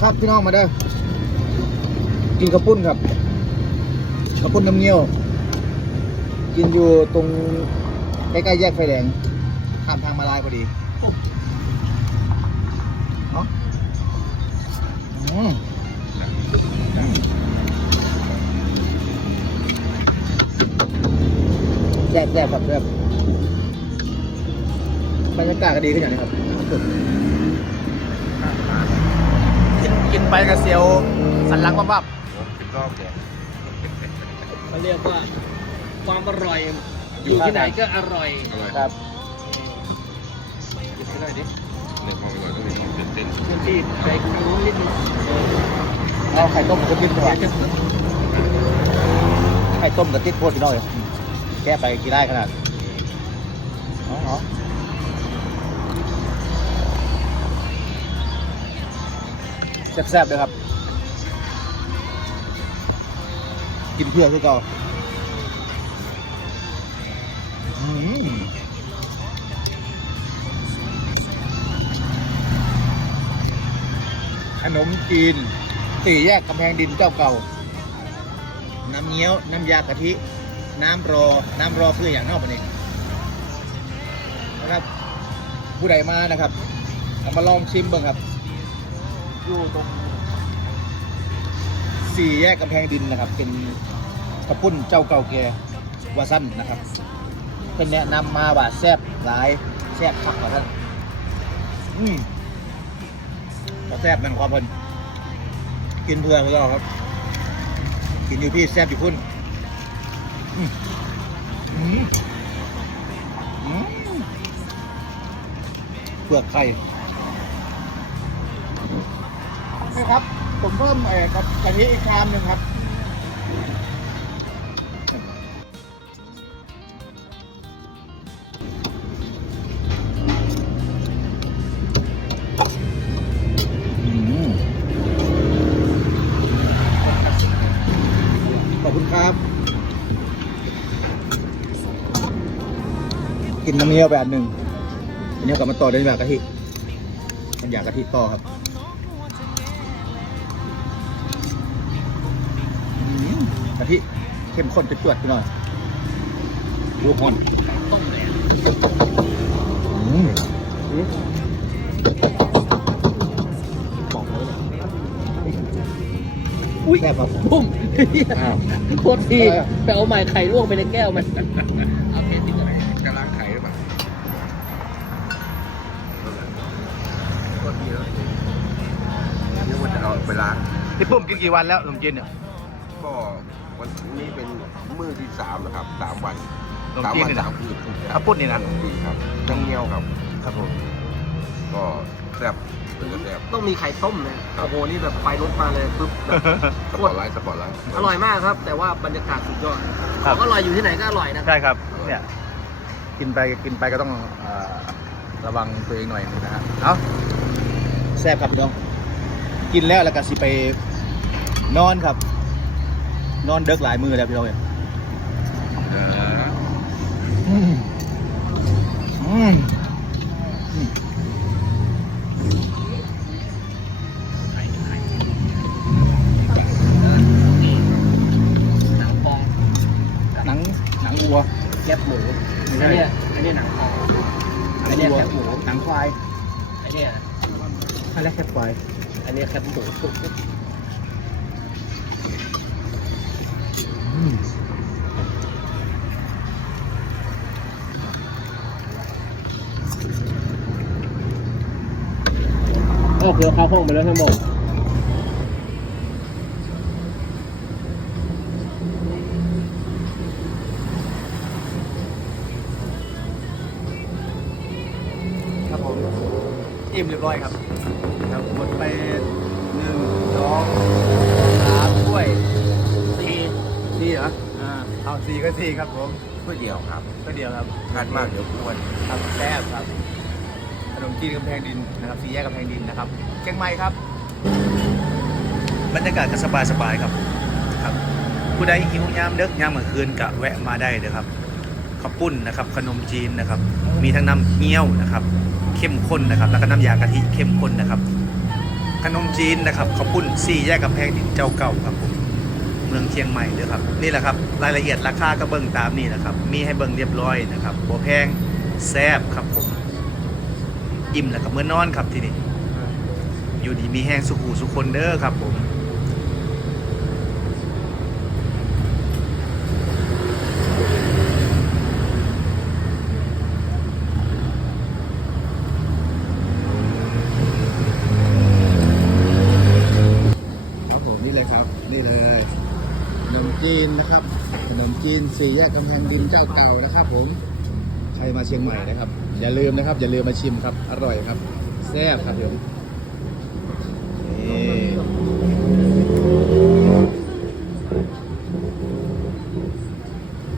ครับพี่น้องมาเด้อกินข้าวปุ้นครับข้าวปุ้นน้ำเงี้ยว กินอยู่ตรงใกล้ๆแยกไฟแดงข้ามทางมาลายพอดีเนาะอืมแซ่บแซ่บครับแซ่บบรรยากาศก็ดีขึ้นอย่างนี้ครับ กินกินไปกระเซียวสันหลังบ้าบผมกินรอบแกเขาเรียกว่าความอร่อย อยู่ที่ไหนก็อร่อยอร่อยครับกินไม่ได้ดิเล็กมองไปก่อนต้องมีความเต้นพื้นที่ไปทางนู้นนิดนึงเอาไข่ต้มกับติดดีกว่าเดี๋ยวจะไข่ต้มกับติดโคตรพี่น้อยแก้ไปกี่ได้ขนาดอ๋อ แซ่บๆเลยครับ กินเพื่อคือเก่าอืมขนมจีนสี่แยกกำแพงดินเจ้าเก่า น้ำเงี้ยว น้ำยากะทิ น้ำรอ น้ำรอคืออย่างนอกปนี้นะครับ ผู้ใดมานะครับเอามาลองชิมบิ่งครับ อยู่ตรงสี่แยกกำแพงดินนะครับ เป็นกระปุ้นเจ้าเก่าแก่วาซันนะครับเป็นแนะนำมาว่าแซ่บหลายแซ่บคักกว่าท่านอืมก็แซ่บม่งความเพิ่นกินเพื่อเพื่อครับ กินอยู่พี่แซ่บอยู่พุ่นอืมอืมเปลือกไข่ นี่ครับ ผมเพิ่มเอ่อกับกะทิอีกชามหนึ่งครับ ขอบคุณครับ กินน้ำเงี้ยวแบบหนึ่งอันนี้กลับมาต่อได้แบบกะทิมันอยากกะทิต่อครับ กะทิเข้มข้นเปื่อยๆไปหน่อยดูคนต้มเลยอืมบอกเลยอุ้ยแซ่บครับปุ้มอ้าว โคตรทีไปเอาใหม่ไข่ลวกไปในแก้วมัน เอาเทสดีกว่าๆกระล้างไข่หรือเปล่าก็ดีแล้วเดี๋ยวมันจะเอาไปล้างพี่ปุ้มกินกี่วันแล้วขนมจีนเนี่ยก็ วันนี้เป็นมื้อที่สามนะครับสามวันขนมสามจีนวันนี่สานะมคืนข้าวปุ้นนี่นะขมจีนครับน้ำเงี้ยวครับ ครับผม ก็แซ่บเป็นก็แซ่บ ต้องมีไข่ต้มนะโอ้โห นี่แบบไฟลุกมาเลยปุ๊บแบบสปอร์ตไลท์สปอร์ตไลท์ อร่อยมากครับ แต่ว่าบรรยากาศสุดยอดครัขบองอร่อยอยู่ที่ไหนก็อร่อยนะ ใช่ครับ เนี่ย กินไปกินไปก็ต้องเอ่อระวังตัวเองหน่อยนะฮะเอาแซ่บครับพี่น้อง กินแล้วแล้วก็สิไปนอนครับ นอนเด็กหลายมือแล้วพี่น้องเนี่ยเอออืมอืมหนังปองหนังวัวแคบหมูอันเนี้ยอันเนี้ยหนังปองอันเนี้ยแคบหมูหนังควายอันเนี้ยอันแรกแค่ควายอันเนี้ยแคบหมู โอ้เดี๋ยวเข้าห้องไปแล้วทั้งหมดครับผมอิ่มเรียบร้อยครับครับหมดไปหนึ่งสองสามถ้วยสี่สี่เหรออ่าเอาสี่ก็สี่ครับผมถ้วยเดียวครับก็เดียวครับทานมากเดี๋ยวอ้วนครับแซ่บครับข นมจีนกำแพงดินนะครับสี่แยกกำแพงดินนะครับเชียงใหม่ครับบรรยากาศก็สบายสบายๆครับครับ ผู้ใดหิวยามเด็กยามเมื่อคืนกะแวะมาได้เลยครับข้าวปุ้นนะครับ ขนมจีนนะครับ มีทั้งน้ำเงี้ยวนะครับ เข้มข้นนะครับ แล้วก็น้ำยากะทิเข้มข้นนะครับ ขนมจีนนะครับข้าวปุ้นสี่แยกกำแพงดินเจ้าเก่าครับผมเมืองเชียงใหม่เด้อครับนี่แหละครับรายละเอียดราคาก็เบิ่งตามนี่นะครับ มีให้เบิ่งเรียบร้อยนะครับบ่แพงแซ่บครับผม อิ่มแล้วก็เมื่อนอนครับที่นี่อยู่ดีมีแห้งสุขูสุคนเด้อครับผมครับผมนี่เลยครับนี่เลยขนมจีนนะครับขนมจีนสี่แยกกำแพงดินเจ้าเก่านะครับผม ใครมาเชียงใหม่นะครับ อย่าลืมนะครับ อย่าลืมมาชิมครับ อร่อยครับ แซ่บครับผมนี่